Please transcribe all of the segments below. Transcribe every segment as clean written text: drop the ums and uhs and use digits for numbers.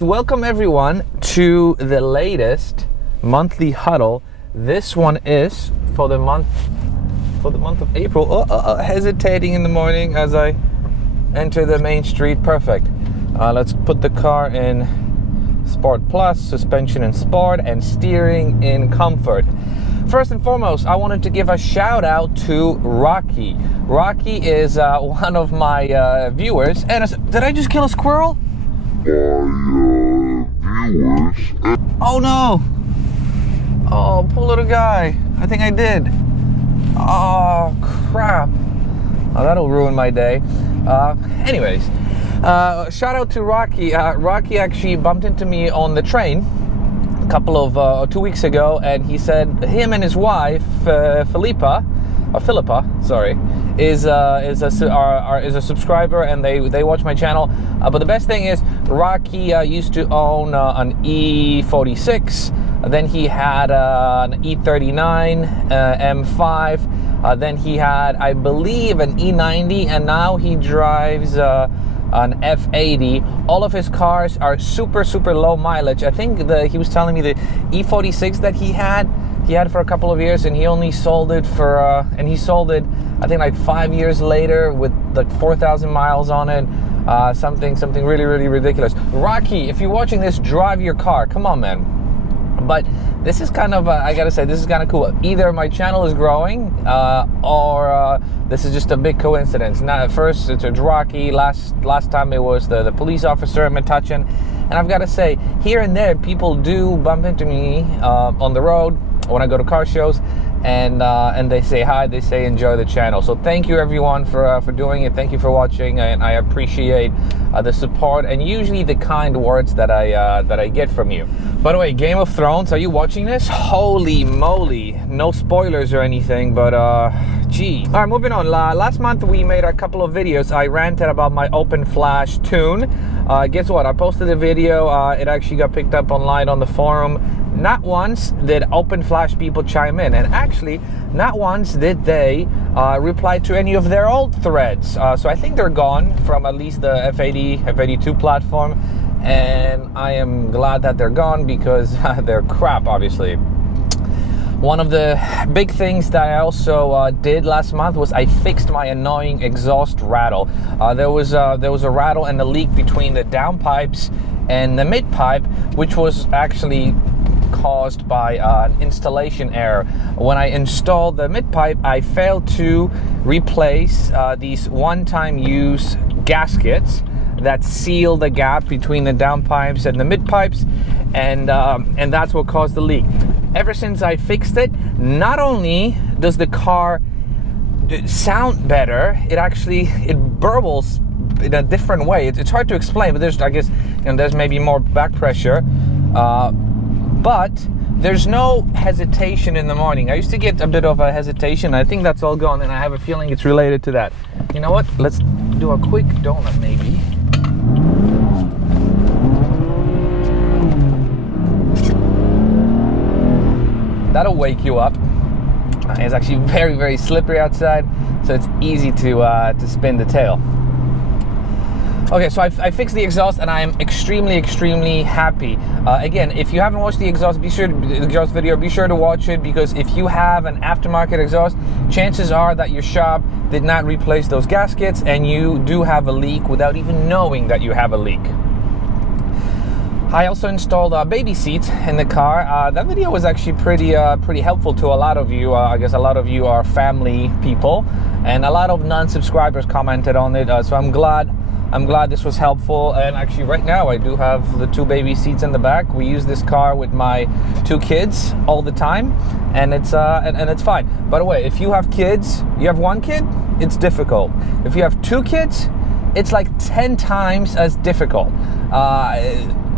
Welcome everyone to the latest monthly huddle. This one is for the month of April. Hesitating in the morning as I enter the main street. Perfect. Let's put the car in Sport Plus, suspension in Sport, and steering in Comfort. First and foremost, I wanted to give a shout out to Rocky. Rocky is one of my viewers. And did I just kill a squirrel? Oh no! Oh, poor little guy. I think I did. Oh, crap. Oh, that'll ruin my day. Anyways, shout out to Rocky. Rocky actually bumped into me on the train a couple of 2 weeks ago, and he said him and his wife, Philippa, is a subscriber, and they watch my channel. But the best thing is, Rocky used to own an E46. Then he had an E39 M5. Then he had, I believe, an E90, and now he drives an F80. All of his cars are super low mileage. I think he was telling me the E46 that he had for a couple of years, and he only sold it for and he sold it, I think, like 5 years later with like 4,000 miles on it. Something really ridiculous. Rocky, if you're watching this, drive your car. Come on, man. But this is kind of, I gotta say, this is kind of cool. Either my channel is growing, or this is just a big coincidence. Now, at first it's Rocky. Last time it was the police officer, Metuchen. And I've got to say, here and there, people do bump into me on the road when I go to car shows, and they say hi, they say enjoy the channel. So thank you everyone for doing it. Thank you for watching, and I appreciate the support and usually the kind words that I get from you. By the way, Game of Thrones, are you watching this? Holy moly! No spoilers or anything, but gee. All right, moving on. Last month we made a couple of videos. I ranted about my open flash tune. Guess what? I posted a video. It actually got picked up online on the forum. Not once did open flash people chime in, and actually not once did they reply to any of their old threads. So I think they're gone from at least the F82 platform, and I am glad that they're gone because they're crap, obviously. One of the big things that I also did last month was I fixed my annoying exhaust rattle. There was a rattle and a leak between the downpipes and the mid pipe, which was actually caused by an installation error. When I installed the mid pipe, I failed to replace these one-time use gaskets that seal the gap between the downpipes and the mid pipes, and that's what caused the leak. Ever since I fixed it, not only does the car sound better, it burbles in a different way. It's hard to explain, but there's maybe more back pressure. But there's no hesitation in the morning. I used to get a bit of a hesitation. I think that's all gone, and I have a feeling it's related to that. You know what? Let's do a quick donut, maybe. That'll wake you up. It's actually very slippery outside, so it's easy to spin the tail. Okay, so I fixed the exhaust, and I am extremely happy. Again, if you haven't watched the exhaust video, be sure to watch it, because if you have an aftermarket exhaust, chances are that your shop did not replace those gaskets, and you do have a leak without even knowing that you have a leak. I also installed baby seats in the car. That video was actually pretty helpful to a lot of you. I guess a lot of you are family people, and a lot of non-subscribers commented on it. So I'm glad this was helpful. And actually, right now I do have the 2 baby seats in the back. We use this car with my 2 kids all the time, and it's fine. By the way, if you have kids, you have 1 kid, it's difficult. If you have 2 kids, it's like 10 times as difficult.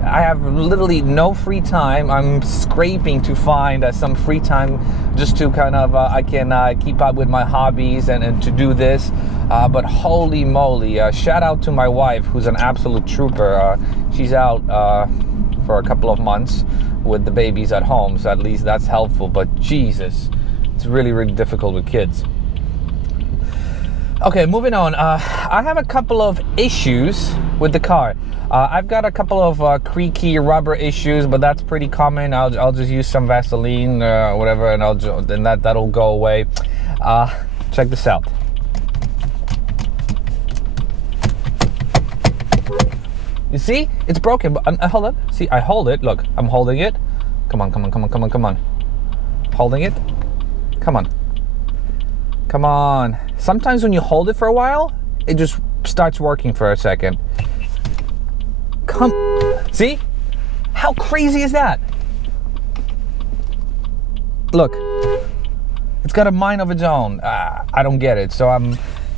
I have literally no free time. I'm scraping to find some free time just to kind of I can keep up with my hobbies and to do this. But holy moly, shout out to my wife, who's an absolute trooper. She's out for a couple of months with the babies at home, so at least that's helpful. But Jesus, it's really difficult with kids. Okay, moving on. I have a couple of issues with the car. I've got a couple of creaky rubber issues, but that's pretty common. I'll just use some Vaseline, whatever, and that'll go away. Check this out. You see, it's broken. But hold on. See, I hold it. Look, I'm holding it. Come on. Holding it. Come on. Sometimes when you hold it for a while, it just starts working for a second. See? How crazy is that? Look, it's got a mind of its own. I don't get it. So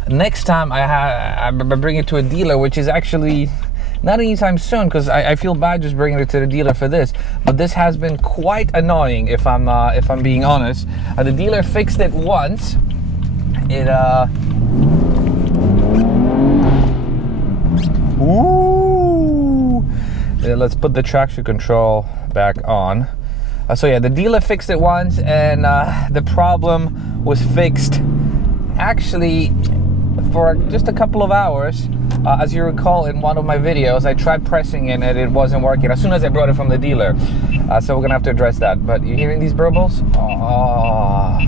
next time I bring it to a dealer, which is actually not anytime soon, because I feel bad just bringing it to the dealer for this. But this has been quite annoying, if I'm being honest. The dealer fixed it once. Let's put the traction control back on. So yeah, the dealer fixed it once, and the problem was fixed actually for just a couple of hours. As you recall, in one of my videos, I tried pressing it and it wasn't working as soon as I brought it from the dealer. So we're gonna have to address that. But you hearing these burbles? Oh.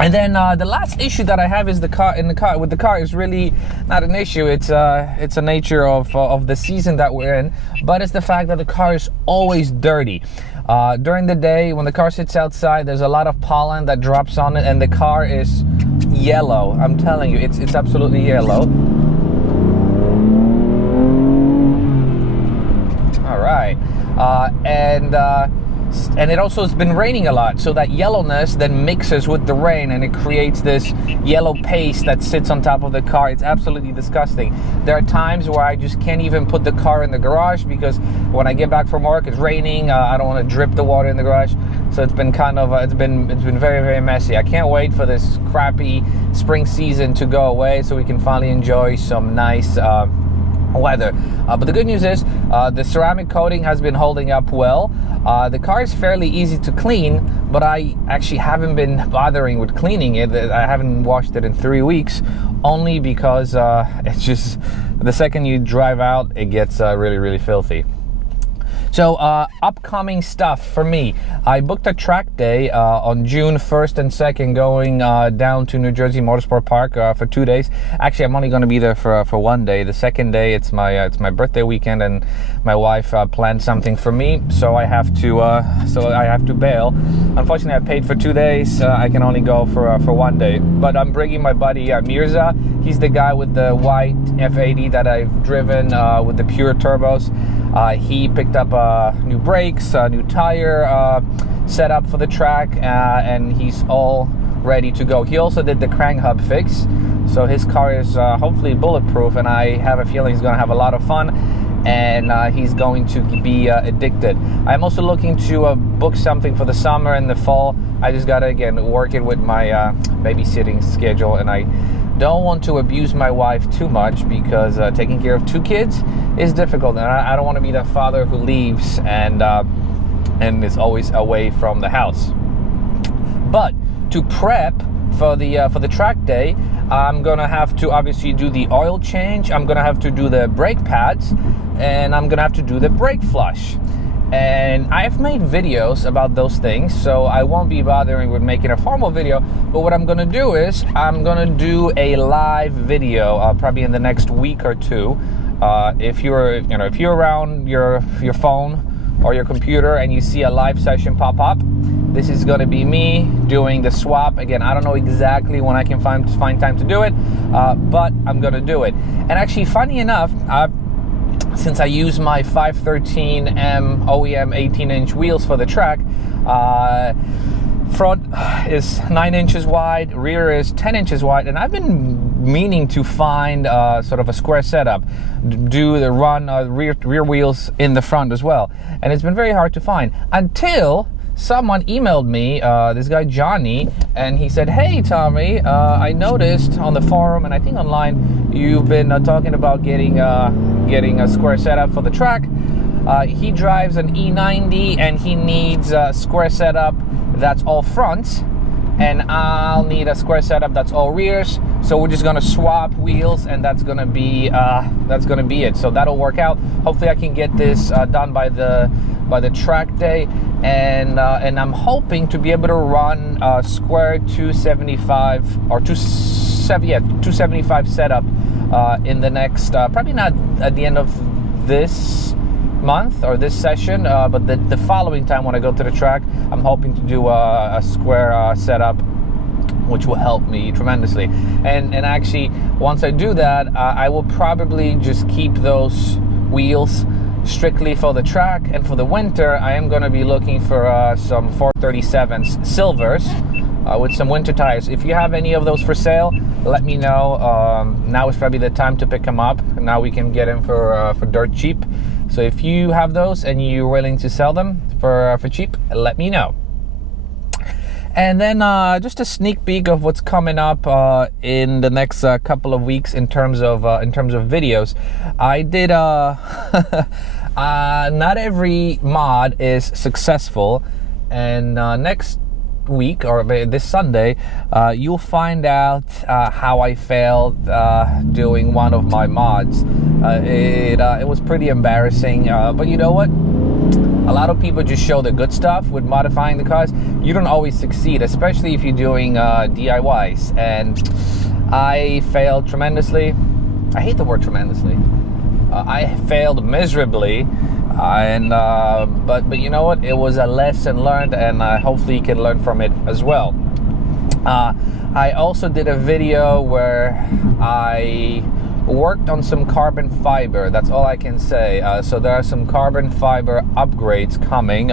And then the last issue that I have is with the car is really not an issue. It's a nature of the season that we're in, but it's the fact that the car is always dirty. During the day, when the car sits outside, there's a lot of pollen that drops on it, and the car is yellow. I'm telling you, it's absolutely yellow. All right, and it also has been raining a lot, so that yellowness then mixes with the rain and it creates this yellow paste that sits on top of the car. It's absolutely disgusting. There are times where I just can't even put the car in the garage because when I get back from work, it's raining. I don't want to drip the water in the garage, so it's been kind of it's been very, very messy. I can't wait for this crappy spring season to go away so we can finally enjoy some nice weather. But the good news is the ceramic coating has been holding up well. The car is fairly easy to clean, but I actually haven't been bothering with cleaning it. I haven't washed it in 3 weeks, only because it's just the second you drive out, it gets really, really filthy. So upcoming stuff for me. I booked a track day on June 1st and 2nd going down to New Jersey Motorsport Park for 2 days. Actually, I'm only going to be there for 1 day. The second day, it's my birthday weekend, and my wife planned something for me, so I have to bail. Unfortunately, I paid for 2 days. I can only go for 1 day. But I'm bringing my buddy Mirza. He's the guy with the white F80 that I've driven with the pure turbos. He picked up new brakes, new tire setup for the track, and he's all ready to go. He also did the crank hub fix, so his car is hopefully bulletproof, and I have a feeling he's going to have a lot of fun, and he's going to be addicted. I'm also looking to book something for the summer and the fall. I just got to, again, work it with my babysitting schedule, and I don't want to abuse my wife too much because taking care of 2 kids is difficult, and I don't want to be the father who leaves and is always away from the house. But to prep for the track day, I'm gonna have to obviously do the oil change. I'm gonna have to do the brake pads, and I'm gonna have to do the brake flush. And I've made videos about those things, so I won't be bothering with making a formal video. But what I'm gonna do is I'm gonna do a live video probably in the next week or 2. If you're around your phone or your computer and you see a live session pop up, this is going to be me doing the swap. Again, I don't know exactly when I can find time to do it, but I'm going to do it. And actually, funny enough, since I use my 513M OEM 18-inch wheels for the track, front is 9 inches wide, rear is 10 inches wide, and I've been meaning to find sort of a square setup, do the rear wheels in the front as well, and it's been very hard to find until someone emailed me, this guy Johnny, and he said, "Hey Tommy, I noticed on the forum and I think online you've been talking about getting a square setup for the track." He drives an E90 and he needs a square setup that's all front, and I'll need a square setup that's all rears. So we're just gonna swap wheels, and that's gonna be it. So that'll work out. Hopefully I can get this done by the track day, and I'm hoping to be able to run a square 275 or 275 setup in the next, probably not at the end of this month or this session, but the following time when I go to the track, I'm hoping to do a square setup, which will help me tremendously. And actually, once I do that, I will probably just keep those wheels strictly for the track. And for the winter, I am going to be looking for some 437s silvers with some winter tires. If you have any of those for sale, let me know. Now is probably the time to pick them up. Now we can get them for dirt cheap. So if you have those and you're willing to sell them for cheap, let me know. And then just a sneak peek of what's coming up in the next couple of weeks in terms of videos. I did not every mod is successful, and next week or this Sunday you'll find out how I failed doing one of my mods. It was pretty embarrassing, but you know what? A lot of people just show the good stuff with modifying the cars. You don't always succeed, especially if you're doing DIYs. And I failed tremendously. I hate the word tremendously. I failed miserably, but you know what? It was a lesson learned, and hopefully you can learn from it as well. I also did a video where I worked on some carbon fiber. That's all I can say. So there are some carbon fiber upgrades coming.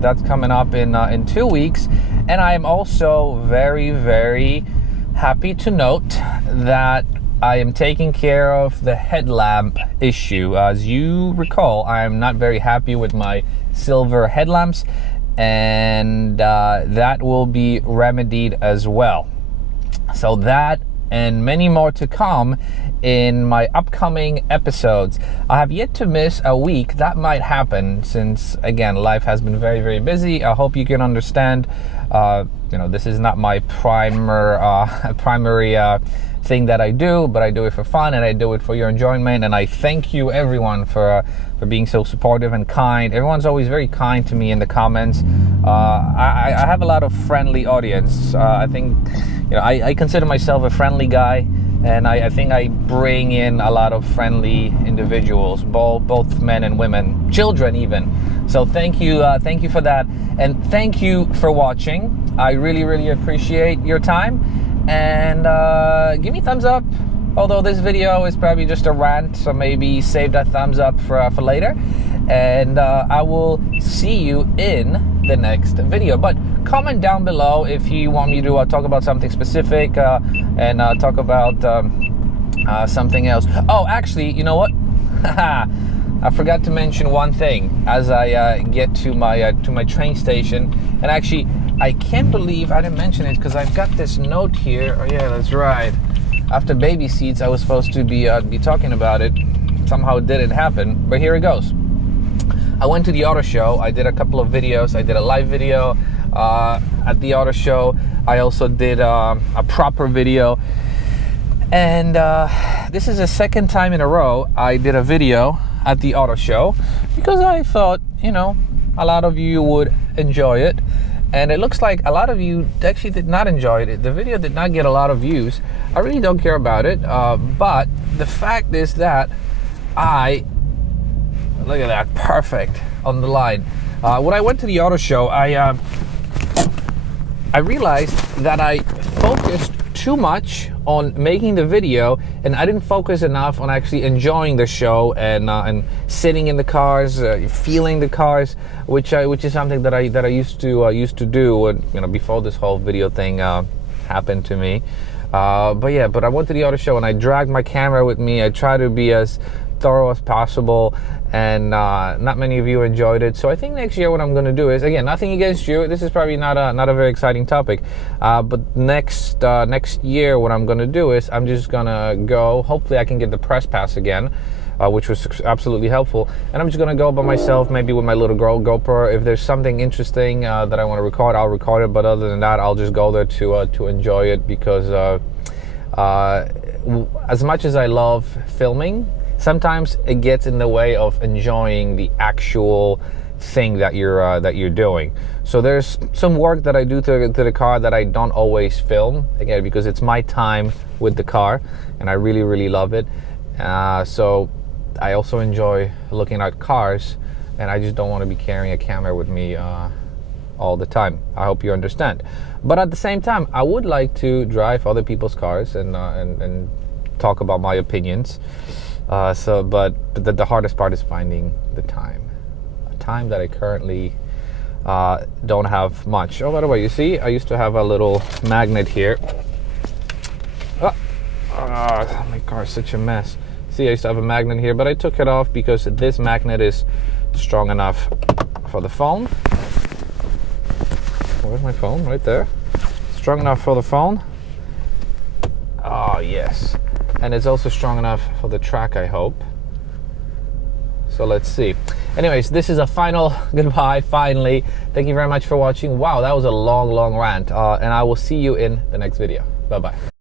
That's coming up in 2 weeks. And I am also very, very happy to note that I am taking care of the headlamp issue. As you recall, I am not very happy with my silver headlamps, and that will be remedied as well. So that and many more to come in my upcoming episodes. I have yet to miss a week. That might happen since, again, life has been very, very busy. I hope you can understand. This is not my primary thing that I do, but I do it for fun, and I do it for your enjoyment. And I thank you, everyone, for being so supportive and kind. Everyone's always very kind to me in the comments. I have a lot of friendly audience. I think, I consider myself a friendly guy, and I think I bring in a lot of friendly individuals, both men and women, children even. So thank you for that, and thank you for watching. I really, really appreciate your time, and give me a thumbs up. Although this video is probably just a rant, so maybe save that thumbs up for later. And I will see you in the next video. But comment down below if you want me to talk about something specific and talk about something else. Oh, actually, you know what? I forgot to mention one thing as I get to my train station. And actually, I can't believe I didn't mention it, because I've got this note here. Oh yeah, that's right. After baby seats, I was supposed to be talking about it. Somehow it didn't happen, but here it goes. I went to the auto show. I did a couple of videos. I did a live video at the auto show. I also did a proper video. And this is the second time in a row I did a video at the auto show, because I thought, a lot of you would enjoy it. And it looks like a lot of you actually did not enjoy it. The video did not get a lot of views. I really don't care about it. But the fact is that look at that, perfect on the line. When I went to the auto show, I realized that I focused too much on making the video, and I didn't focus enough on actually enjoying the show and sitting in the cars, feeling the cars, which is something that I used to do when, before this whole video thing happened to me. But I went to the auto show and I dragged my camera with me. I tried to be as thorough as possible, and not many of you enjoyed it. So I think next year what I'm going to do is, again, nothing against you, this is probably not a very exciting topic, but next year what I'm going to do is I'm just going to go, hopefully I can get the press pass again, which was absolutely helpful. And I'm just gonna go by myself, maybe with my little GoPro. If there's something interesting that I want to record, I'll record it. But other than that, I'll just go there to enjoy it, because as much as I love filming, sometimes it gets in the way of enjoying the actual thing that you're doing. So there's some work that I do to the car that I don't always film, again, because it's my time with the car and I really love it. So I also enjoy looking at cars, and I just don't want to be carrying a camera with me all the time. I hope you understand. But at the same time, I would like to drive other people's cars and talk about my opinions. But the hardest part is finding the time that I currently don't have much. Oh, by the way, you see, I used to have a little magnet here. My car is such a mess. See, I used to have a magnet here, but I took it off because this magnet is strong enough for the phone. Where's my phone? Right there. Strong enough for the phone. Oh, yes. And it's also strong enough for the track, I hope. So let's see. Anyways, this is a final goodbye, finally. Thank you very much for watching. Wow, that was a long rant. And I will see you in the next video. Bye-bye.